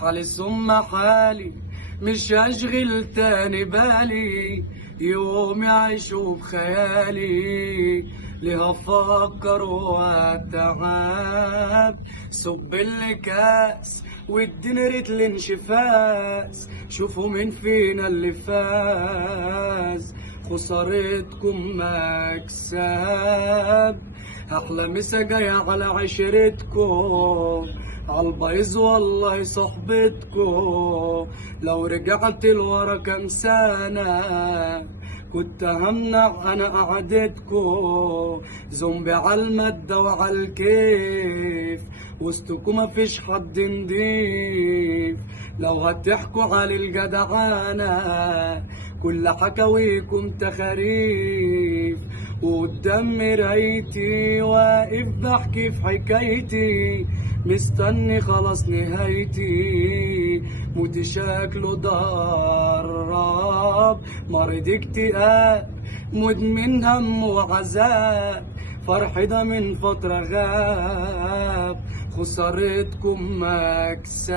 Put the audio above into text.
حالي ثم حالي مش هشغل تاني بالي، يومي عايشه بخيالي، ليه افكر واتعب. صب اللي كاس واديني ريت الانشفاس، شوفوا مين فينا اللي فاز، خسارتكم مكسب. احلى مسا جاية على عشرتكم، عالبايظ والله صحبتكم. لو رجعت لورا كام سنة كنت همنع انا قعدتكم، زومبي عالمادة وعالكيف، وسطكم مفيش حد نضيف. لو هتحكوا على الجدعانة كل حكاويكم تخاريف، وقدام مرايتي واقف بحكي في حكايتي، مستني خلاص نهايتي. موتي شكله ضرب، مريض اكتئاب، مدمن هم وعذاب، فرحي ده من فترة غاب، خسارتكم مكسب.